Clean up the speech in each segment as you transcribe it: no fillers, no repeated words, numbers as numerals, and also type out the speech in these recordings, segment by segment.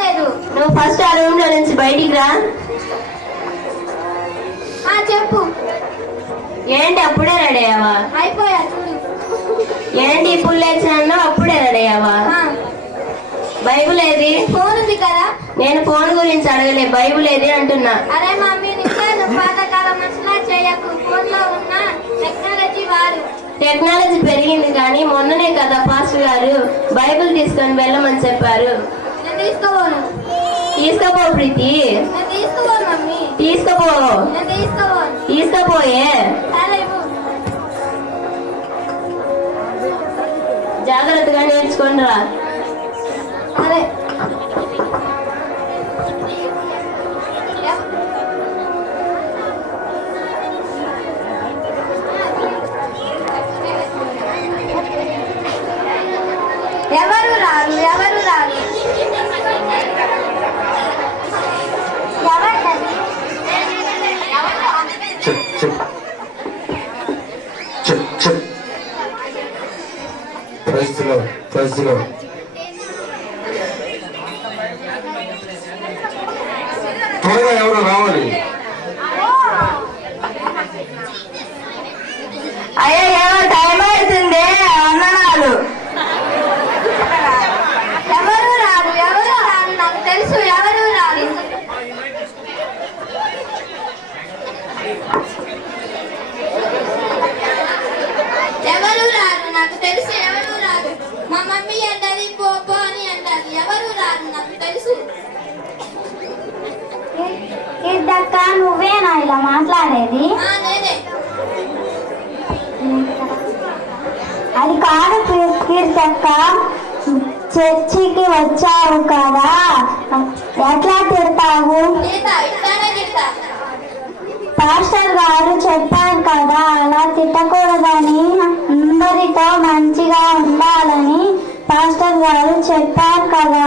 లేదు. నువ్వు ఫస్ట్ ఆ రూమ్ లో నుంచి బయటికి రా. చెప్పు. ఏంటి అప్పుడే రెడీ అయ్యావా? అయిపోయా చూడు. ఏంటి ఇప్పుడు లేచాను అప్పుడే రెడీ అయ్యావా? బైబుల్ ఏది? ఫోన్ ఉంది కదా. నేను ఫోన్ గురించి అడగలే, బైబుల్ ఏది అంటున్నా. అరే మమ్మీ, నిన్ను పాతకాలం మనుషులా చేయకు. ఫోన్ లో ఉన్న టెక్నాలజీ వాడు. టెక్నాలజీ పెరిగింది కానీ మొన్ననే కదా పాస్టర్ గారు బైబుల్ తీసుకొని వెళ్ళమని చెప్పారు. నేను తీసుకోపోను. తీసుకోపో ప్రీతి. నేను తీసుకోపోను మమ్మీ. తీసుకోపో. నేను తీసుకోపోను. తీసుకోపోయే. సరే జాగ్రత్తగా నేర్చుకొని రా. అరే ఎవరు రారు, ఎవరు రారు. త్వరగా ఎవరు రావాలి? అయ్యో ఏమో టైం అవుతుంది, వందనాలు. ఎవరు రారు, ఎవరు రారు. నాకు తెలుసు ఎవరు రారు. ఎవరు రారు, నాకు తెలుసు ఎవరు రారు. మా మమ్మీ అంటది పో పో అని అంటది. ఎవరు రారు, నాకు తెలుసు. ఇద్దక్క నువ్వేనా ఇలా మాట్లాడేది? నేనే. అది కాదు కీర్తక్క, చర్చికి వచ్చావు కదా, ఎట్లా తిడతావు? పాస్టర్ గారు చెప్పారు కదా అలా తిట్టకూడదని, అందరితో మంచిగా ఉండాలని పాస్టర్ గారు చెప్పారు కదా.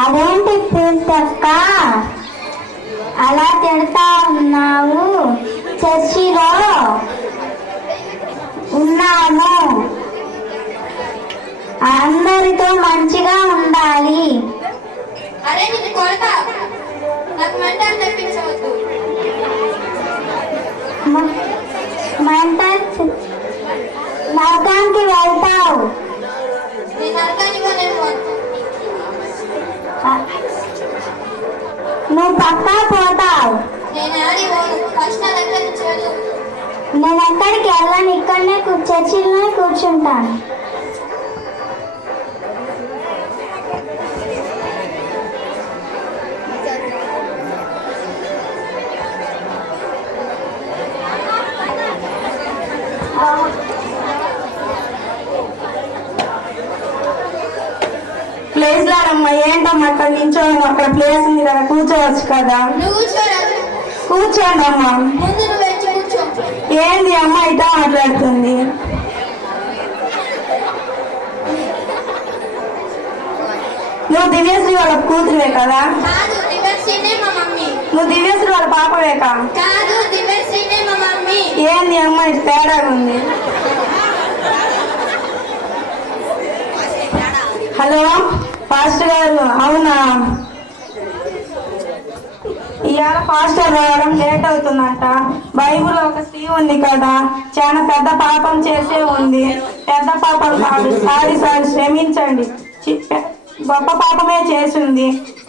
అదేంటి కీర్తక్క అలా తిడతా ఉన్నావు? చర్చిలో ఉన్నాను, అందరితో మంచిగా ఉండాలి. అరే నిన్ను కొడతా. నాకు మెంటల్ తెప్పించవద్దు. నరకానికి వెళ్తావు. నేను నరకానికి వెళ్ళను. నువ్వు పక్కా పోతావు. నేను ఆడి ఫస్ట్ నా దగ్గర నుంచి వెళ్ళు. నేను ఎక్కడికి వెళ్ళను, ఇక్కడనే చర్చిలోనే కూర్చుంటాను. ప్లేస్ లాడమ్మా. ఏంటమ్మా అక్కడ నించోను, అక్కడ ప్లేస్ ఉంది కదా, కూర్చోవచ్చు కదా. కూర్చోండి అమ్మా. ఏంది అమ్మ ఇటా మాట్లాడుతుంది? నువ్వు దివ్యశ్రీ వాళ్ళ కూతురువే కదా? నువ్వు దివ్యశ్రీ వాళ్ళ పాపవేకా? ఏంది అమ్మ ఇటు తేడాగా ఉంది? హలో పాస్టర్ గారు. అవునా, ఇవాళ పాస్టర్ రావడం లేట్ అవుతుందంట. బైబుల్లో ఒక స్త్రీ ఉంది కదా, చాలా పెద్ద పాపం చేసే ఉంది. పెద్ద పాపం కాదు, సారీ క్షమించండి, గొప్ప పాపమే చేసింది.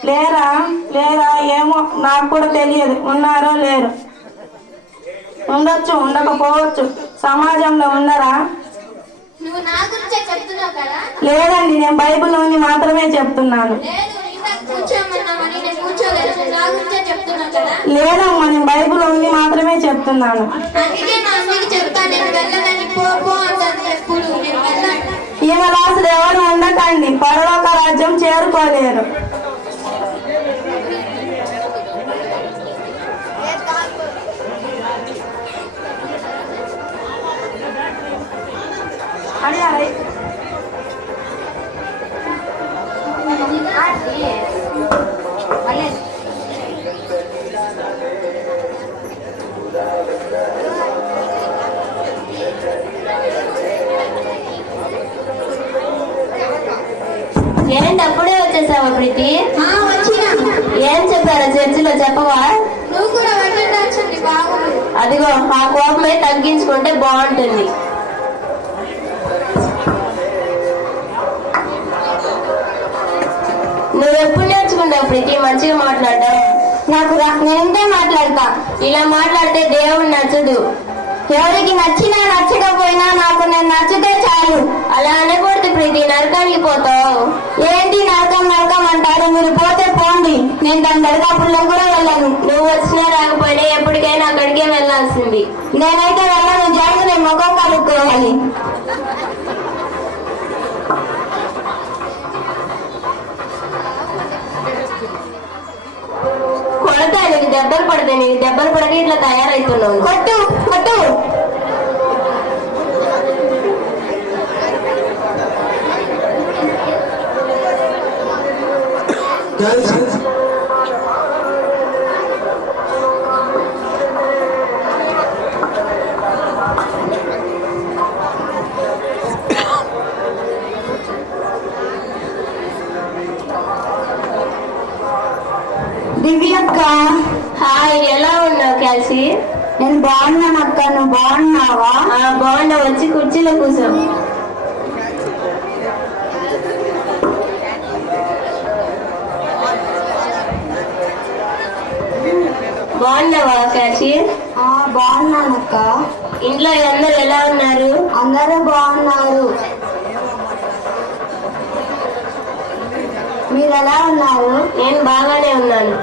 లేరా లేరా ఏమో నాకు కూడా తెలియదు, ఉన్నారో లేరు. ఉండొచ్చు, ఉండకపోవచ్చు, సమాజంలో ఉండరా? లేదండి, నేను బైబిల్ ఉంది మాత్రమే చెప్తున్నాను. లేదమ్మా, నేను బైబిల్ ఉంది మాత్రమే చెప్తున్నాను. ఈయన రాసులు ఎవరు ఉండకండి, పరలోక రాజ్యం చేరుకోలేరు. అదే ఏంటి అప్పుడే వచ్చేసావా ప్రీతి? వచ్చినా. ఏం చెప్పారా చర్చిలో, చెప్పవా? నువ్వు కూడా వెళ్ళొచ్చండి, బాగుంది. అదిగో ఆ కోపమే తగ్గించుకుంటే బాగుంటుంది. నువ్వెప్పుడు నేర్చుకున్నావు ప్రీతి మంచిగా మాట్లాడడం? నేనంటే మాట్లాడతా. ఇలా మాట్లాడితే దేవుడు నచ్చదు. ఎవరికి నచ్చినా నచ్చకపోయినా నాకు నేను నచ్చితే చాలు. అలా అనకూడదు ప్రీతి, నరకానికి పోతావు. ఏంటి నరకం నరకం అంటారు? మీరు పోతే పోండి, నేను దాని దరిదాపుల్లో కూడా వెళ్ళను. నువ్వు వచ్చినా రాకపోయినా ఎప్పటికైనా అక్కడికే వెళ్ళాల్సింది. నేనైతే వెళ్ళను, జాగ్రత్త, నేను ముఖం కలుపుకోవాలి. కొడతా, నీకు దెబ్బలు పడతాయి. నీకు దెబ్బలు పడక ఇట్లా తయారవుతున్నావు. కొట్టు కొట్టు. దివ్యక్క, హాయ్, ఎలా ఉన్నావు క్యాల్సి? నేను బాగున్నాను అక్క, నువ్వు బాగున్నావా? బాగున్నా, వచ్చి కుర్చీలో కూర్చో. బాగున్నావా క్యాల్సి? బాగున్నాను అక్క. ఇంట్లో అందరూ ఎలా ఉన్నారు? అందరూ బాగున్నారు. మీరు ఎలా ఉన్నారు? నేను బాగానే ఉన్నాను.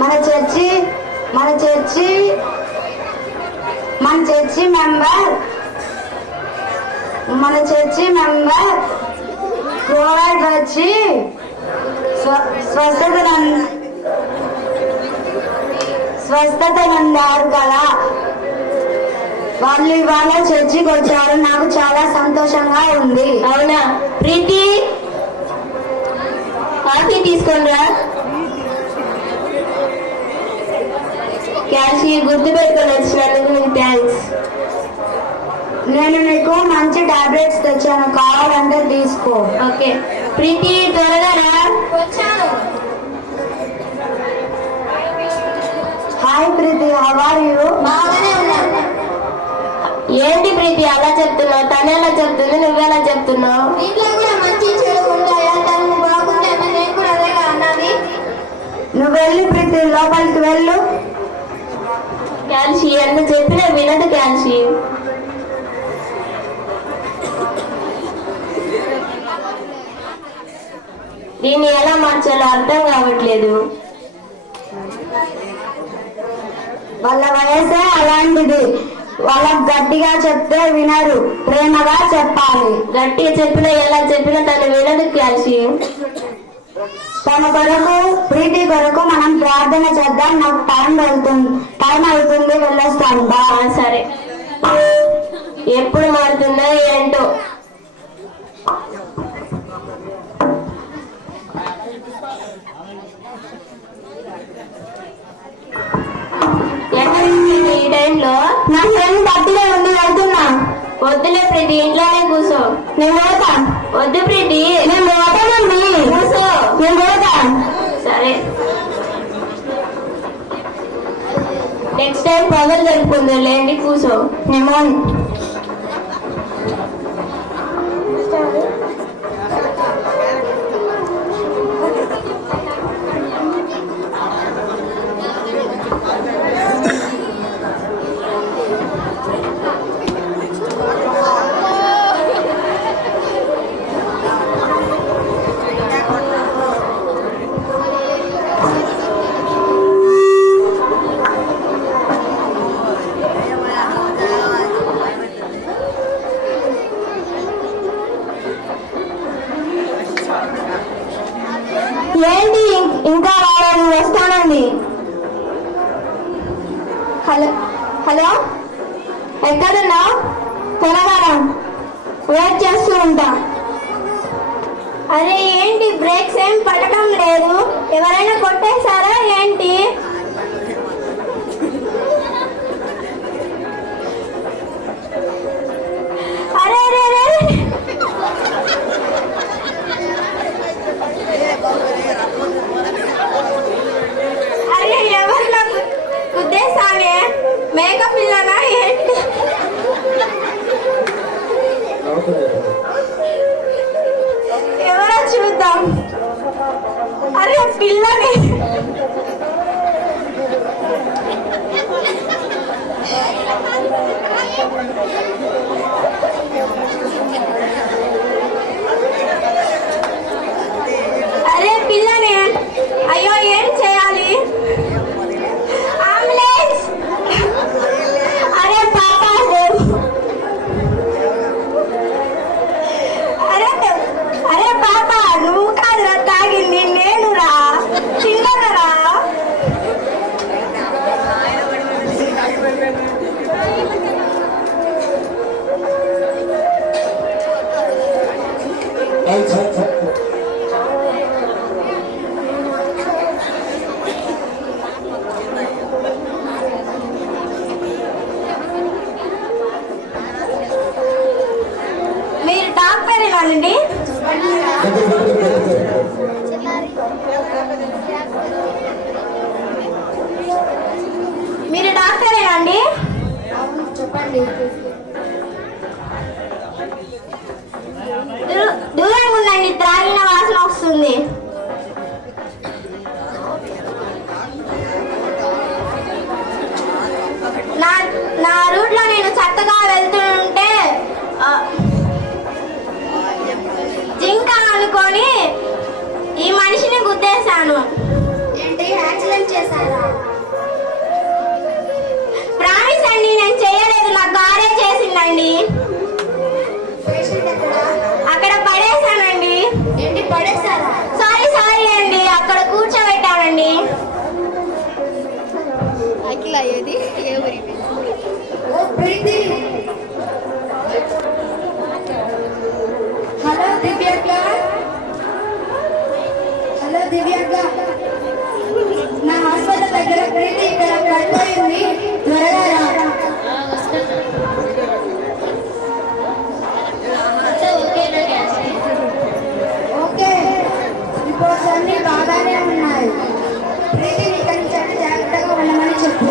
మన చర్చి మెంబర్ కోవిడ్ వచ్చి స్వస్థత పొందారు కదా, వాళ్ళు ఇవాళ చర్చికి వచ్చారు. నాకు చాలా సంతోషంగా ఉంది. అవునా ప్రీతి, కాఫీ తీసుకొనిరా. క్యాష్ గుర్తు పెట్టుకొని వచ్చినందుకు నీకు థ్యాంక్స్. నేను నీకు మంచి టాబ్లెట్స్ తెచ్చాను, కావాలంటే తీసుకో. ఓకే ప్రీతి, త్వరగా రా. వచ్చాను. Hi Preeti, how are you? బాగానే ఉన్నాను. ఏంటి ప్రీతి అలా చెప్తున్నావు? తనేలా చెప్తుంది, నువ్వెలా చెప్తున్నావు? ఇంట్లో కూడా మంచి చెడు ఉంటాయా? తను బాగుంటే నేను కూడా అదేగా అన్నది. నువ్వు వెళ్ళి ప్రీతి, లోపలికి వెళ్ళు. క్యాల్సి ఎంత చెప్పినా వినదు క్యాల్సి. దీన్ని ఎలా మార్చాలో అర్థం కావట్లేదు. వాళ్ళ వయసే అలాంటిది, వాళ్ళకి గట్టిగా చెప్తే వినరు, ప్రేమగా చెప్పాలి. గట్టిగా చెప్పినా ఎలా చెప్పినా తను వినదు క్యాల్సి. తన కొరకు, ప్రీతి కొరకు మనం ప్రార్థన చేద్దాం. నాకు టైం అవుతుంది, వెళ్ళొస్తాను. సరే, ఎప్పుడు మారుతుందో ఏంటో. ఈ టైంలో నా ఫ్రెండ్ బర్త్డే ఉంది, వెళ్తున్నా. వద్దులే ప్రీతి, ఇంట్లోనే కూర్చో. నేను పోతా. వద్దు ప్రీతి, నేను పోతానండి. కూర్చో. నేను పోతా. సరే, నెక్స్ట్ టైం పగలు జరుపుకుందాం లేండి, కూర్చో. నేను ఏంటి ఇంకా రాలేదు? వస్తానండి. హలో, ఎక్కడున్నావు? త్వరగా వెయిట్ చేస్తూ ఉంటా. అరే ఏంటి బ్రేక్స్ ఏం పడటం లేదు? ఎవరైనా కొట్టేశారా ఏంటి? అరే అరే అరే చేద్దాం. అరే పిల్లని అరే పిల్లని అయ్యో ఏం చేయాలి? అంబులెన్స్! అరే పాప అరే పాప నువ్వు కాదురా తాగింది, నేనురా, చిన్నరా. మీరు డాక్టరేనండి? మీరు డాక్టరేనండి? చెప్పండి. దూరంగా ఉండండి, త్రాగిన వాసన వస్తుంది. నా రూట్ లో నేను చక్కగా వెళ్తుంటే జింక అనుకొని ఈ మనిషిని గుద్దేశాను. ఏంటి యాక్సిడెంట్ చేశారా? ప్రామిస్ అండి, నేను చేయలేదు, నా కారే చేసిందండి. పేషెంట్ ఎక్కడ? అక్కడ పడేశానండి. ఏంటి పడేశారా? సారీ అండి, అక్కడ కూర్చోబెట్టానండి. అఖిల ఏది? ఏ ఊరి? ఓ ప్రీతి. హలో దివ్యక్క. హలో దివ్యక్క, నా హాస్పిటల్ దగ్గర ప్రీతి ఇక్కడ పడిపోయింది, త్వరగా రా. ఓకే, రిపోర్ట్స్ అన్ని బాగానే ఉన్నాయి. ప్రీతిని ఇక్కడి నుంచి అన్ని జాగ్రత్తగా ఉండమని చెప్పు.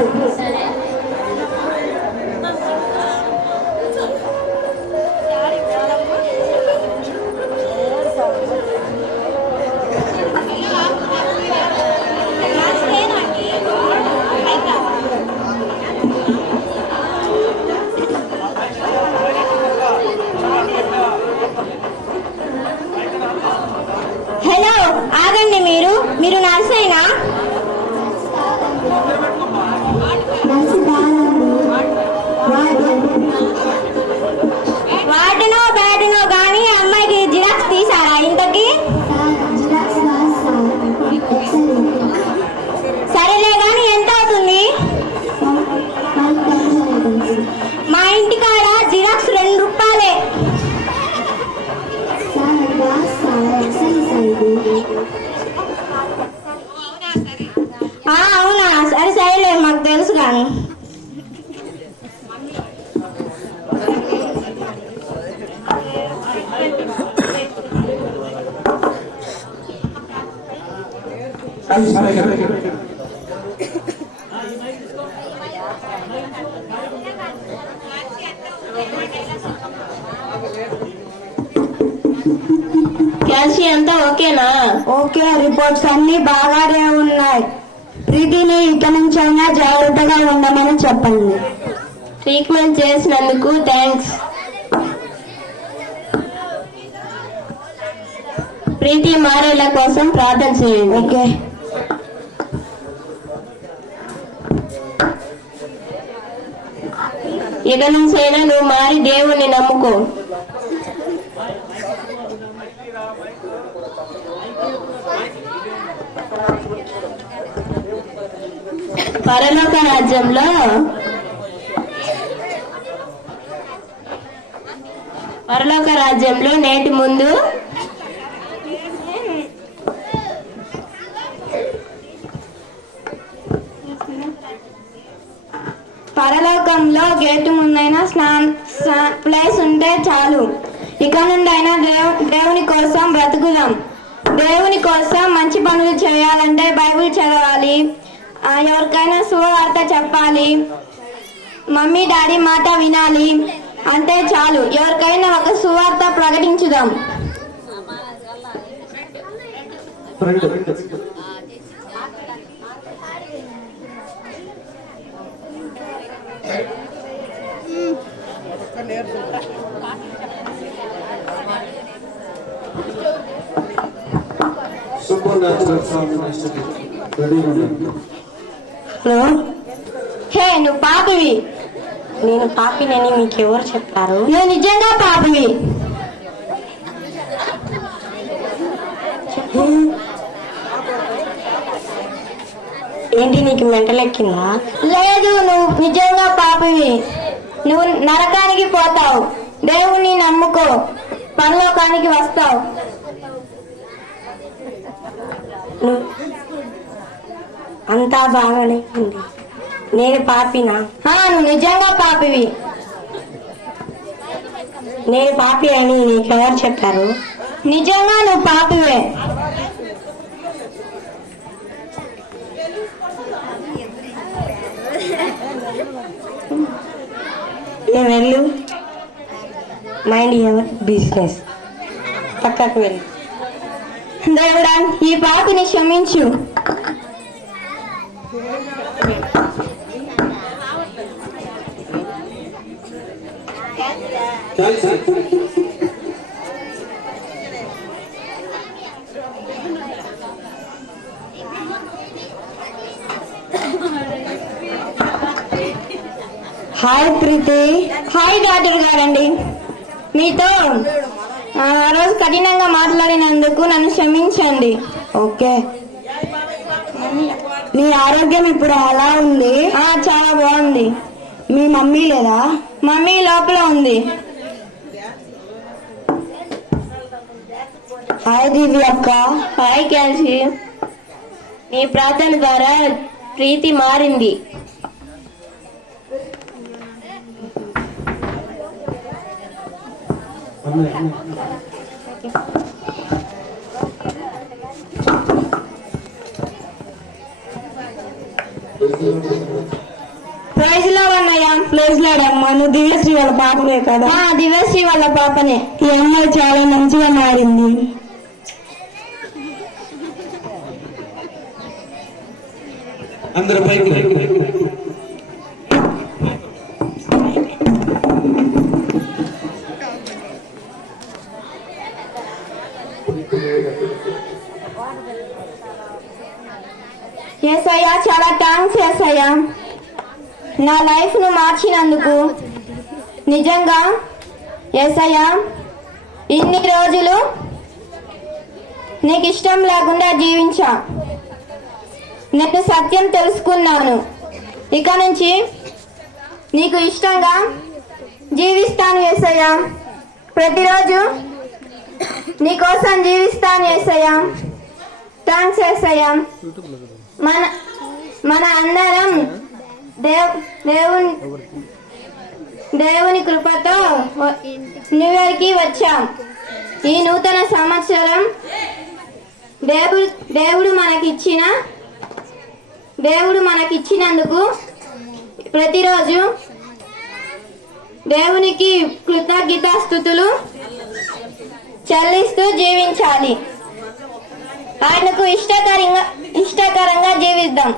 హలో ఆగండి, మీరు నర్సేనా? వాటినో బ్యాటినో కానీ అమ్మాయికి జిరాక్స్ తీసారా ఇంతకి? సరేలే కానీ ఎంత అవుతుంది? మా ఇంటికాడ జిరాక్స్ 2 రూపాయలే. అవునా, సరేలే, మాకు తెలుసు కానీ. క్యాల్షియం అంతా ఓకేనా? ఓకే, రిపోర్ట్స్ అన్ని బాగానే ఉన్నాయి. ప్రీతిని ఇక్కడి నుంచైనా జాగ్రత్తగా ఉండమని చెప్పండి. ట్రీట్మెంట్ చేసినందుకు థ్యాంక్స్. ప్రీతి మారేల కోసం ప్రార్థన చేయండి. ఓకే. ఇక నుంచైనా నువ్వు మారి దేవుణ్ణి నమ్ముకో. పరలోక రాజ్యంలో నేటి ముందు పరలోకంలో గేటు ముందైనా ప్లేస్ ఉంటే చాలు. ఇక నుండి అయినా దేవుని కోసం బ్రతుకుదాం. దేవుని కోసం మంచి పనులు చేయాలంటే బైబిల్ చదవాలి, ఎవరికైనా శుభవార్త చెప్పాలి, మమ్మీ డాడీ మాట వినాలి, అంతే చాలు. ఎవరికైనా ఒక సువార్త ప్రకటించుదాం. Friend supernatural song ready hello, hey నువ్వు పాపివి. నేను పాపినని మీకు ఎవరు చెప్పారు? నువ్వు నిజంగా పాపివి. ఏంటి, నీకు మెంటలెక్కిందా? లేదు, నువ్వు నిజంగా పాపివి. నువ్వు నరకానికి పోతావు. దేవుణ్ణి నమ్ముకో, పరలోకానికి వస్తావు. అంతా బాగానే ఉంది. నేను పాపినా? నువ్వు నిజంగా పాపివి. నేను పాపి అని నీకెవరు చెప్పారు? నిజంగా నువ్వు పాపివే. నేను వెళ్ళు, మైండ్ యువర్ బిజినెస్. పక్కకు వెళ్ళు. దేవుడా, ఈ పాపిని క్షమించు. హాయ్ ప్రీతి. హాయ్ డాక్టర్ గారండి. మీతో ఆ రోజు కఠినంగా మాట్లాడినందుకు నన్ను క్షమించండి. ఓకే, నీ ఆరోగ్యం ఇప్పుడు ఎలా ఉంది? చాలా బాగుంది. మీ మమ్మీ లేదా? మమ్మీ లోపల ఉంది. హాయ్ దివ్య అక్క. Hi calci. నీ ప్రార్థన ద్వారా ప్రీతి మారింది. ప్రైజ్ లో ఉన్నాయా? ప్లేస్ లేడమ్మా, నువ్వు దివ్యశ్రీ వాళ్ళ పాపలే కదా? దివ్యశ్రీ వాళ్ళ పాపనే. ఈ అమ్మాయి చాలా మంచిగా మారింది. అందరూ పైకి యేసయ్యా, చాలా థ్యాంక్స్ యేసయ్యా, నా లైఫ్ ను మార్చినందుకు. నిజంగా యేసయ్యా, ఇన్ని రోజులు నీకు ఇష్టం లేకుండా జీవించా. నేను సత్యం తెలుసుకున్నాను. ఇక నుంచి నీకు ఇష్టంగా జీవిస్తాను యేసయ్యా. ప్రతిరోజు నీకోసం జీవిస్తాను యేసయ్యా. థ్యాంక్స్ యేసయ్యా. మన అందరం దేవుని కృపతో న్యూ ఇయర్ కి వచ్చాం. ఈ నూతన సంవత్సరం దేవుడు మనకిచ్చినందుకు ప్రతిరోజు దేవునికి కృతజ్ఞతాస్తుతులు చెల్లిస్తూ జీవించాలి. ఆయనకు ఇష్టకరంగా జీవిద్దాం.